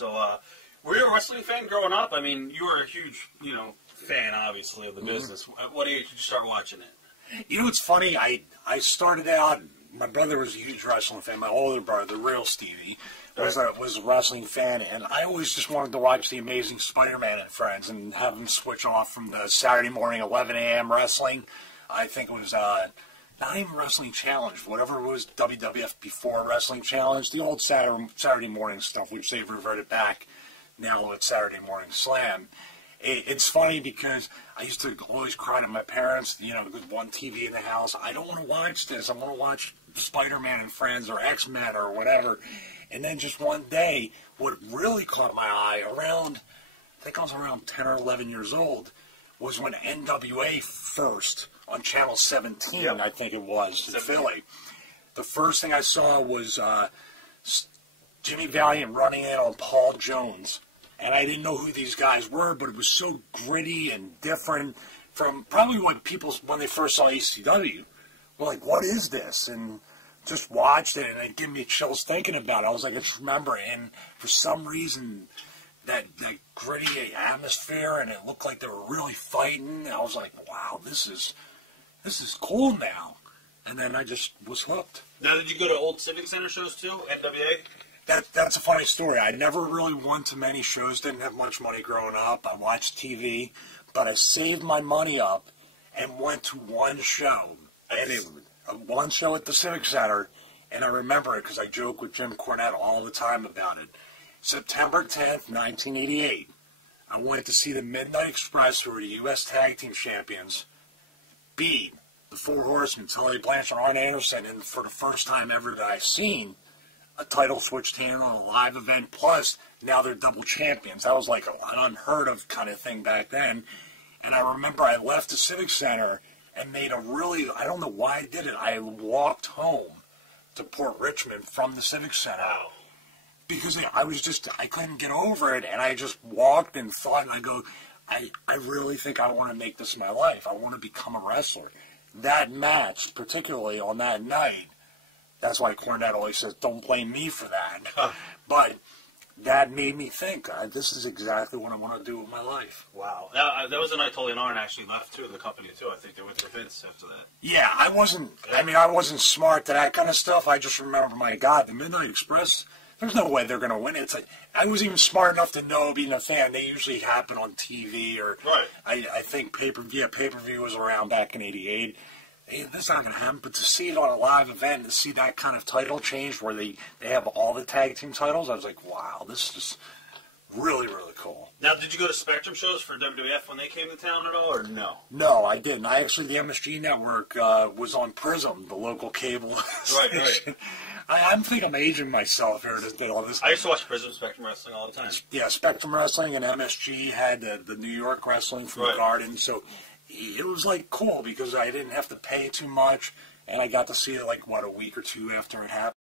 So, were you a wrestling fan growing up? I mean, you were a huge, fan, obviously, of the business. At what age did you start watching it? You know, it's funny. I started out. My brother was a huge wrestling fan. My older brother, the real Stevie, was a wrestling fan, and I always just wanted to watch The Amazing Spider-Man and Friends and have them switch off from the Saturday morning 11 a.m. wrestling. I think it was not even Wrestling Challenge, whatever it was, WWF before Wrestling Challenge, the old Saturday morning stuff, which they've reverted back. Now it's Saturday Morning Slam. It's funny because I used to always cry to my parents, with one TV in the house. I don't want to watch this. I want to watch Spider-Man and Friends or X-Men or whatever. And then just one day, what really caught my eye I think I was around 10 or 11 years old, was when NWA first, on Channel 17, yep. I think it was, in Philly. The first thing I saw was Jimmy Valiant running in on Paul Jones. And I didn't know who these guys were, but it was so gritty and different from probably what people, when they first saw ECW, were like, what is this? And just watched it, and it gave me chills thinking about it. I was like, I just remember it. And for some reason, that gritty atmosphere, and it looked like they were really fighting. And I was like, wow, this is cool now. And then I just was hooked. Now, did you go to old Civic Center shows too, NWA? That's a funny story. I never really went to many shows, didn't have much money growing up. I watched TV, but I saved my money up and went to one show. One show at the Civic Center, and I remember it because I joke with Jim Cornette all the time about it. September 10th, 1988. I went to see the Midnight Express, who were the U.S. Tag Team Champions, beat the Four Horsemen, Tully Blanchard, Arn Anderson, and for the first time ever that I've seen, a title switched hand on a live event, plus now they're double champions. That was like an unheard of kind of thing back then. And I remember I left the Civic Center and made I don't know why I did it. I walked home to Port Richmond from the Civic Center. Wow. Because I couldn't get over it, and I just walked and thought, and I go, I really think I want to make this my life. I want to become a wrestler. That match, particularly on that night, that's why Cornette always says, don't blame me for that. But that made me think, this is exactly what I want to do with my life. Wow. That was the night Tully and Arn actually left, too, the company, too. I think they went to Vince after that. Yeah, I wasn't smart to that kind of stuff. I just remember, my God, the Midnight Express, there's no way they're going to win it. I was even smart enough to know, being a fan, they usually happen on TV, or right. I think pay-per-view was around back in '88. Hey, this is not going to happen, but to see it on a live event, to see that kind of title change where they have all the tag team titles, I was like, wow, this is really, really cool. Now, did you go to Spectrum shows for WWF when they came to town at all, or no? No, I didn't. The MSG network was on Prism, the local cable station. Right. I think I'm aging myself here to all this. I used to watch Prism Spectrum Wrestling all the time. Yeah, Spectrum Wrestling, and MSG had the New York Wrestling from the Garden, so it was cool because I didn't have to pay too much, and I got to see it a week or two after it happened.